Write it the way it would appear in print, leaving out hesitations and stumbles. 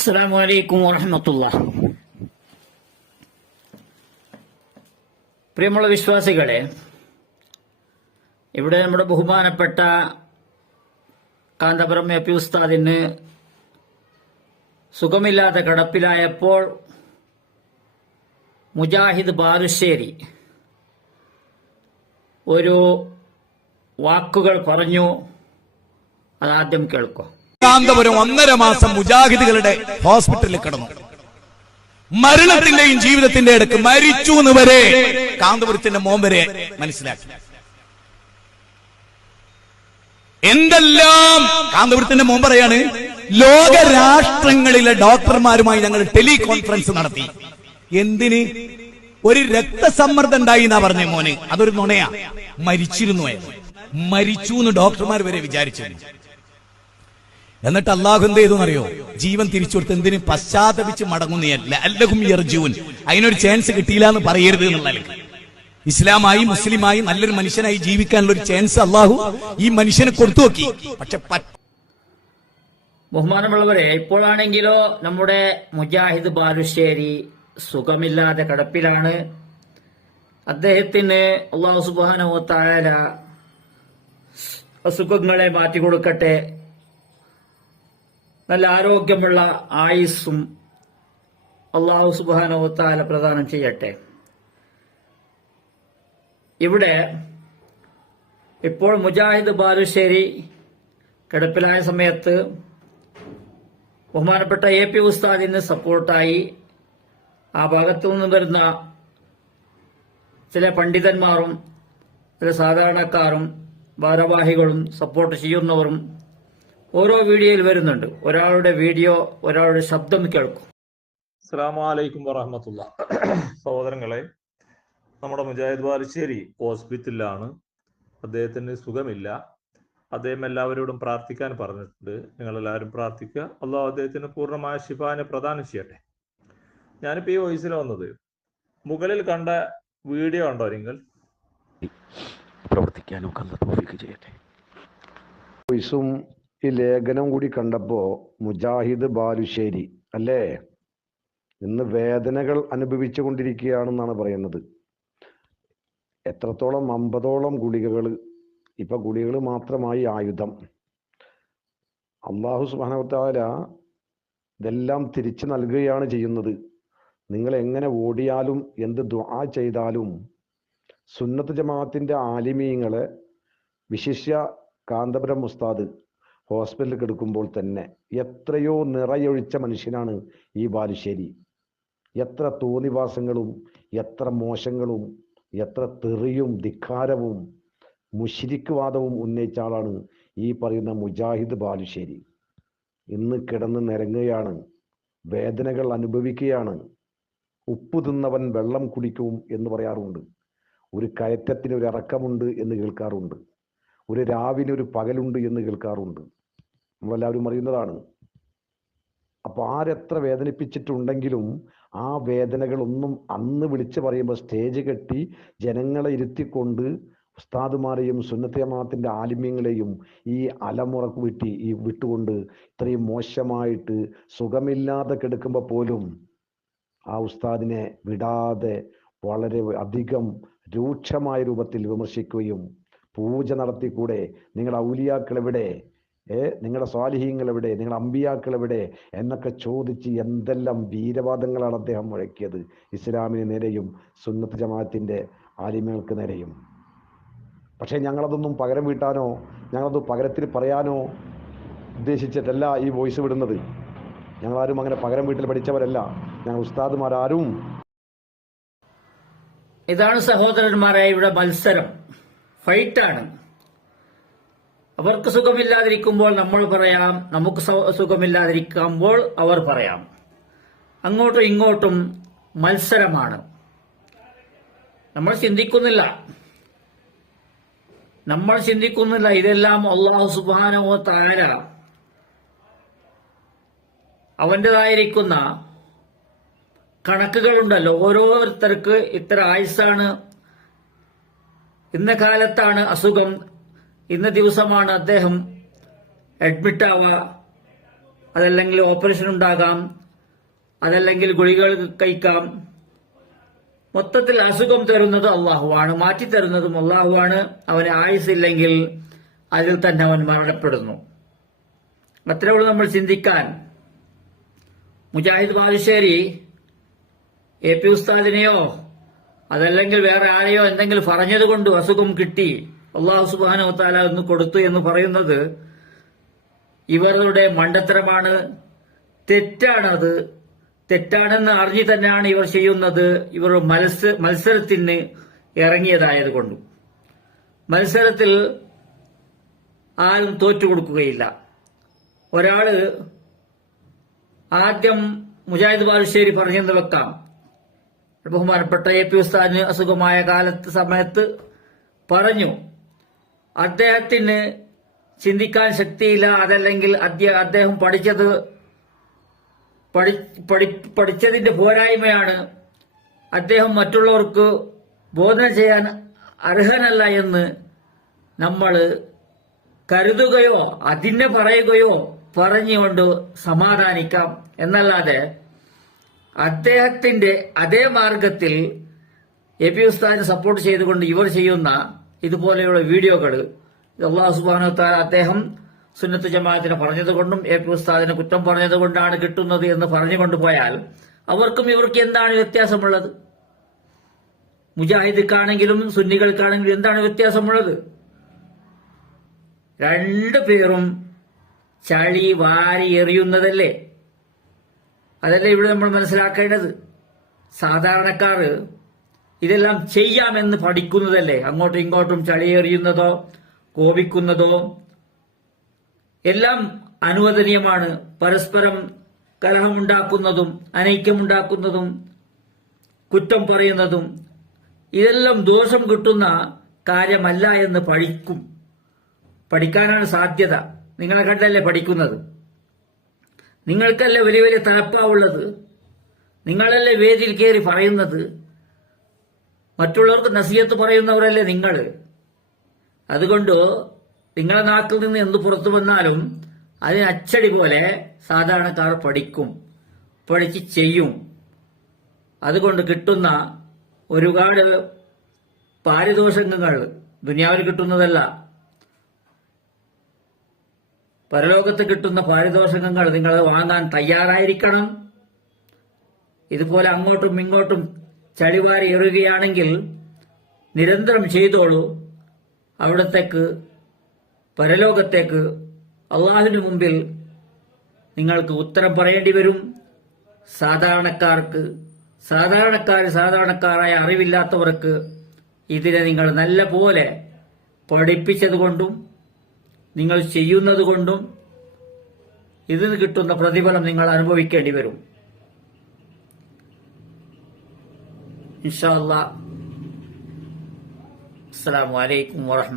അസ്സലാമു അലൈക്കും വറഹ്മത്തുള്ളാഹി. പ്രിയമുള്ള വിശ്വാസികളെ, ഇവിടെ നമ്മുടെ ബഹുമാനപ്പെട്ട കാന്തപുരം എ.പി. ഉസ്താദിന് സുഖമില്ലാതെ കിടപ്പിലായപ്പോൾ മുജാഹിദ് ബാലുശ്ശേരി ഒരു വാക്കുകൾ പറഞ്ഞു. അതാദ്യം കേൾക്കോ. കാന്തപുരം 1.5 മാസം മുജാഹിദുകളുടെ ഹോസ്പിറ്റലിൽ കിടന്നു. മരണത്തിന്റെയും ജീവിതത്തിന്റെ ഇടയ്ക്ക് മരിച്ചു എന്ന് വരെ കാന്തപുരത്തിന്റെ മോൻ വരെ മനസ്സിലാക്കി. എന്തെല്ലാം കാന്തപുരത്തിന്റെ മോൻ പറയാണ്, ലോകരാഷ്ട്രങ്ങളിലെ ഡോക്ടർമാരുമായി ഞങ്ങൾ ടെലികോൺഫറൻസ് നടത്തി. എന്തിന്? ഒരു രക്തസമ്മർദ്ദം ഉണ്ടായി എന്നാ പറഞ്ഞ മോന്. അതൊരു നുണയാ. മരിച്ചിരുന്നു. മരിച്ചു എന്ന് ഡോക്ടർമാർ വരെ വിചാരിച്ചിരുന്നു. എന്നിട്ട് അള്ളാഹു എന്ത് ചെയ്തു എന്നറിയോ? ജീവൻ തിരിച്ചു കൊടുത്ത്. എന്തിന്? പശ്ചാത്തപിച്ച് മടങ്ങുന്നതല്ല, അല്ലഹും യർജൂൻ. അതിനൊരു ചാൻസ് കിട്ടിയില്ല എന്ന് പറയരുത് എന്നുള്ള. ഇസ്ലാമായി മുസ്ലിമായി നല്ലൊരു മനുഷ്യനായി ജീവിക്കാനുള്ള ഒരു ചാൻസ് അള്ളാഹു ഈ മനുഷ്യനെ കൊടുത്തു നോക്കി. പക്ഷെ ബഹുമാനമുള്ളവരെ, ഇപ്പോഴാണെങ്കിലോ നമ്മുടെ മുജാഹിദ് ബാലുശ്ശേരി സുഖമില്ലാതെ കിടപ്പിലാണ്. അദ്ദേഹത്തിന് അല്ലാഹു സുബ്ഹാനഹു വ തആല അസുഖങ്ങളെ മാറ്റിക്കൊടുക്കട്ടെ, നല്ല ആരോഗ്യമുള്ള ആയുസ്സും അല്ലാഹു സുബ്ഹാനഹു വ തആല പ്രദാനം ചെയ്യട്ടെ. ഇവിടെ ഇപ്പോൾ മുജാഹിദ് ബാലുശ്ശേരി കിടപ്പിലായ സമയത്ത് ബഹുമാനപ്പെട്ട എ.പി. ഉസ്താദിന് സപ്പോർട്ടായി ആ ഭാഗത്തു നിന്ന് വരുന്ന ചില പണ്ഡിതന്മാരും ചില സാധാരണക്കാരും ഭാരവാഹികളും സപ്പോർട്ട് ചെയ്യുന്നവരും ഓരോ വീഡിയോയിൽ വരുന്നുണ്ട്. ഒരാളുടെ വീഡിയോ, ഒരാളുടെ ശബ്ദം കേൾക്കും. അസ്സലാമു അലൈക്കും വറഹ്മത്തുള്ളാഹി. സഹോദരങ്ങളെ, നമ്മുടെ മുജാഹിദ് ബാലുശ്ശേരി ഹോസ്പിറ്റലിലാണ്. അദ്ദേഹത്തിന് സുഖമില്ല. അദ്ദേഹം എല്ലാവരോടും പ്രാർത്ഥിക്കാൻ പറഞ്ഞിട്ടുണ്ട്. നിങ്ങളെല്ലാവരും പ്രാർത്ഥിക്കുക. അള്ളാഹു അദ്ദേഹത്തിന് പൂർണ്ണമായ ശിഫാനെ പ്രദാനം ചെയ്യട്ടെ. ഞാനിപ്പോൾ ഈ വോയിസിൽ വന്നത്, മുകളിൽ കണ്ട വീഡിയോ ഉണ്ടോ? നിങ്ങൾ പ്രവർത്തിക്കാനൊക്കെ അല്ലാഹു തൗഫീഖ് ചെയ്യട്ടെ. വോയിസും ഈ ലേഖനം കൂടി കണ്ടപ്പോൾ മുജാഹിദ് ബാലുശ്ശേരി അല്ലേ, ഇന്ന് വേദനകൾ അനുഭവിച്ചു കൊണ്ടിരിക്കുകയാണെന്നാണ് പറയുന്നത്. എത്രത്തോളം? 50ഓളം ഗുളികകൾ. ഇപ്പൊ ഗുളികകൾ മാത്രമായി ആയുധം. അല്ലാഹു സുബ്ഹാനഹു വ തആല ഇതെല്ലാം തിരിച്ചു നൽകുകയാണ് ചെയ്യുന്നത്. നിങ്ങൾ എങ്ങനെ ഓടിയാലും എന്ത് ദുആ ചെയ്താലും സുന്നത്ത് ജമാഅത്തിന്റെ ആലിമീങ്ങളെ, വിശിഷ്യ കാന്തപുരം ഉസ്താദ് ഹോസ്പിറ്റലിൽ കിടക്കുമ്പോൾ തന്നെ എത്രയോ നിറയൊഴിച്ച മനുഷ്യനാണ് ഈ ബാലുശ്ശേരി. എത്ര തോന്നിവാസങ്ങളും എത്ര മോശങ്ങളും എത്ര തെറിയും ധിക്കാരവും മുശ്രിക്ക് വാദവും ഉന്നയിച്ച ആളാണ് ഈ പറയുന്ന മുജാഹിദ് ബാലുശ്ശേരി. ഇന്ന് കിടന്ന് നിരങ്ങുകയാണ്, വേദനകൾ അനുഭവിക്കുകയാണ്. ഉപ്പ് തിന്നവൻ വെള്ളം കുടിക്കും എന്ന് പറയാറുണ്ട്. ഒരു കയറ്റത്തിന് ഒരു ഇറക്കമുണ്ട് എന്ന് കേൾക്കാറുണ്ട്. ഒരു രാവിന് ഒരു പകലുണ്ട് എന്ന് കേൾക്കാറുണ്ട്. നമ്മളെല്ലാവരും അറിയുന്നതാണ്. അപ്പൊ ആരെത്ര വേദനിപ്പിച്ചിട്ടുണ്ടെങ്കിലും ആ വേദനകളൊന്നും അന്ന് വിളിച്ചു പറയുമ്പോൾ സ്റ്റേജ് കെട്ടി ജനങ്ങളെ ഇരുത്തിക്കൊണ്ട് ഉസ്താദുമാരെയും സുന്നത്ത് ജമാഅത്തിന്റെ ആലിമ്യങ്ങളെയും ഈ അലമുറക്ക് വിട്ടുകൊണ്ട് ഇത്രയും മോശമായിട്ട് സുഖമില്ലാതെ കിടക്കുമ്പോൾ പോലും ആ ഉസ്താദിനെ വിടാതെ വളരെ അധികം രൂക്ഷമായ രൂപത്തിൽ വിമർശിക്കുകയും പൂജ നടത്തിക്കൂടെ, നിങ്ങളുടെ ഔലിയാക്കൾ എവിടെ, നിങ്ങളുടെ സ്വാലിഹീങ്ങൾ എവിടെ, നിങ്ങളുടെ അമ്പിയാക്കൾ എവിടെ എന്നൊക്കെ ചോദിച്ച് എന്തെല്ലാം വീരവാദങ്ങളാണ് അദ്ദേഹം മുഴക്കിയത് ഇസ്ലാമിന് നേരെയും സുന്നത്ത് ജമാഅത്തിന്റെ ആലിമ്യങ്ങൾക്ക് നേരെയും. പക്ഷേ ഞങ്ങളതൊന്നും പകരം വീട്ടാനോ ഞങ്ങളത് പകരത്തിൽ പറയാനോ ഉദ്ദേശിച്ചിട്ടല്ല ഈ വോയിസ് വിടുന്നത്. ഞങ്ങളാരും അങ്ങനെ പകരം വീട്ടിൽ പഠിച്ചവരല്ല. ഞങ്ങൾ ഉസ്താദുമാരാരും. ഇതാണ് സഹോദരന്മാരെ ഇവിടെ മത്സരം, ഫൈറ്റാണ്. അവർക്ക് സുഖമില്ലാതിരിക്കുമ്പോൾ നമ്മൾ പറയാം, നമുക്ക് സുഖമില്ലാതിരിക്കുമ്പോൾ അവർ പറയാം. അങ്ങോട്ടും ഇങ്ങോട്ടും മത്സരമാണ്. നമ്മൾ ചിന്തിക്കുന്നില്ല ഇതെല്ലാം അല്ലാഹു സുബ്ഹാനഹു വ തആല അവൻ്റെതായിരിക്കുന്ന കണക്കുകളുണ്ടല്ലോ. ഓരോരുത്തർക്ക് ഇത്ര ആയുസ്സാണ്, ഇന്ന കാലത്താണ് അസുഖം, ഇന്ന ദിവസമാണ് അദ്ദേഹം അഡ്മിറ്റ് ആവുക, അതല്ലെങ്കിൽ ഓപ്പറേഷൻ ഉണ്ടാകാം, അതല്ലെങ്കിൽ ഗുളികകൾ കഴിക്കാം. മൊത്തത്തിൽ അസുഖം തരുന്നത് അള്ളാഹുവാണ്, മാറ്റിത്തരുന്നതും അള്ളാഹുവാണ്. അവന് ആയുസില്ലെങ്കിൽ അതിൽ തന്നെ അവൻ മരണപ്പെടുന്നു. അത്രേ ഉള്ളൂ നമ്മൾ ചിന്തിക്കാൻ. മുജാഹിദ് ബാലുശ്ശേരി AP ഉസ്താദിനെയോ അതല്ലെങ്കിൽ വേറെ ആരെയോ എന്തെങ്കിലും പറഞ്ഞതുകൊണ്ട് അസുഖം കിട്ടി, അള്ളാഹു സുബ്ഹാനഹു വ തആല ഒന്ന് കൊടുത്തു എന്ന് പറയുന്നത് ഇവരുടെ മണ്ടത്തരമാണ്, തെറ്റാണത്. തെറ്റാണെന്ന് അറിഞ്ഞു തന്നെയാണ് ഇവർ ചെയ്യുന്നത്. ഇവർ മത്സരത്തിന് ഇറങ്ങിയതായതുകൊണ്ടും. മത്സരത്തിൽ ആരും തോറ്റുകൊടുക്കുകയില്ല. ഒരാള് ആദ്യം മുജാഹിദ് ബാലുശ്ശേരി പറഞ്ഞെന്ന് വെക്കാം, ബഹുമാനപ്പെട്ട AP ഉസ്താദിന് അസുഖമായ സമയത്ത് പറഞ്ഞു, അദ്ദേഹത്തിന് ചിന്തിക്കാൻ ശക്തിയില്ല, അതല്ലെങ്കിൽ അദ്ദേഹം പഠിച്ചതിന്റെ പോരായ്മയാണ്, അദ്ദേഹം മറ്റുള്ളവർക്ക് ബോധന ചെയ്യാൻ അർഹനല്ല എന്ന് നമ്മൾ കരുതുകയോ അതിനെ പറയുകയോ പറഞ്ഞുകൊണ്ട് സമാധാനിക്കാം. എന്നല്ലാതെ അദ്ദേഹത്തിന്റെ അതേ മാർഗത്തിൽ AP ഉസ്താദിനെ സപ്പോർട്ട് ചെയ്തുകൊണ്ട് ഇവർ ചെയ്യുന്ന ഇതുപോലെയുള്ള വീഡിയോകൾ അല്ലാഹു സുബ്ഹാനഹു വ തആല അദ്ദേഹം സുന്നത്ത് ജമാഅത്തിനെ പറഞ്ഞതുകൊണ്ടും AP ഉസ്താദിനെ കുറ്റം പറഞ്ഞതുകൊണ്ടാണ് കിട്ടുന്നത് എന്ന് പറഞ്ഞുകൊണ്ട് പോയാൽ അവർക്കും ഇവർക്ക് എന്താണ് വ്യത്യാസമുള്ളത്? മുജാഹിദിക്കാണെങ്കിലും സുന്നികൾക്കാണെങ്കിലും എന്താണ് വ്യത്യാസമുള്ളത്? രണ്ടുപേരും ചളി വാരി എറിയുന്നതല്ലേ? അതല്ലേ ഇവിടെ നമ്മൾ മനസ്സിലാക്കേണ്ടത്. സാധാരണക്കാർ ഇതെല്ലാം ചെയ്യാമെന്ന് പഠിക്കുന്നതല്ലേ? അങ്ങോട്ടും ഇങ്ങോട്ടും ചളി എറിയുന്നതോ കോപിക്കുന്നതോ എല്ലാം അനുവദനീയമാണ്. പരസ്പരം കലഹമുണ്ടാക്കുന്നതും അനൈക്യമുണ്ടാക്കുന്നതും കുറ്റം പറയുന്നതും ഇതെല്ലാം ദോഷം കിട്ടുന്ന കാര്യമല്ല എന്ന് പഠിക്കാനാണ് സാധ്യത. നിങ്ങളെ കണ്ടല്ലേ പഠിക്കുന്നത്? നിങ്ങൾക്കല്ലേ വലിയ വലിയ തലപ്പാവുള്ളത്? നിങ്ങളല്ലേ വേദിയിൽ കയറി പറയുന്നത്? മറ്റുള്ളവർക്ക് നസീഹത്ത് പറയുന്നവരല്ലേ നിങ്ങൾ? അതുകൊണ്ട് നിങ്ങളെ നാട്ടിൽ നിന്ന് എന്ത് പുറത്തു വന്നാലും അതിന് അച്ചടി പോലെ സാധാരണക്കാർ പഠിച്ച് ചെയ്യും. അതുകൊണ്ട് കിട്ടുന്ന ഒരുപാട് പാരിതോഷികങ്ങൾ ദുനിയാവിൽ കിട്ടുന്നതല്ല, പരലോകത്ത് കിട്ടുന്ന പാരിതോഷികങ്ങൾ നിങ്ങൾ വാങ്ങാൻ തയ്യാറായിരിക്കണം. ഇതുപോലെ അങ്ങോട്ടും ഇങ്ങോട്ടും ചളിവാരി എറിയുകയാണെങ്കിൽ നിരന്തരം ചെയ്തോളൂ. അവിടത്തേക്ക് പരലോകത്തേക്ക് അള്ളാഹുവിന് മുമ്പിൽ നിങ്ങൾക്ക് ഉത്തരം പറയേണ്ടി വരും. സാധാരണക്കാരായ അറിവില്ലാത്തവർക്ക് ഇതിനെ നിങ്ങൾ നല്ല പോലെ പഠിപ്പിച്ചതുകൊണ്ടും നിങ്ങൾ ചെയ്യുന്നത് കൊണ്ടും ഇതിന് കിട്ടുന്ന പ്രതിഫലം നിങ്ങൾ അനുഭവിക്കേണ്ടി വരും. ഇൻഷാ അല്ലാഹ്. അസ്സലാമു അലൈക്കും വറഹ്മത്തുള്ളാഹി.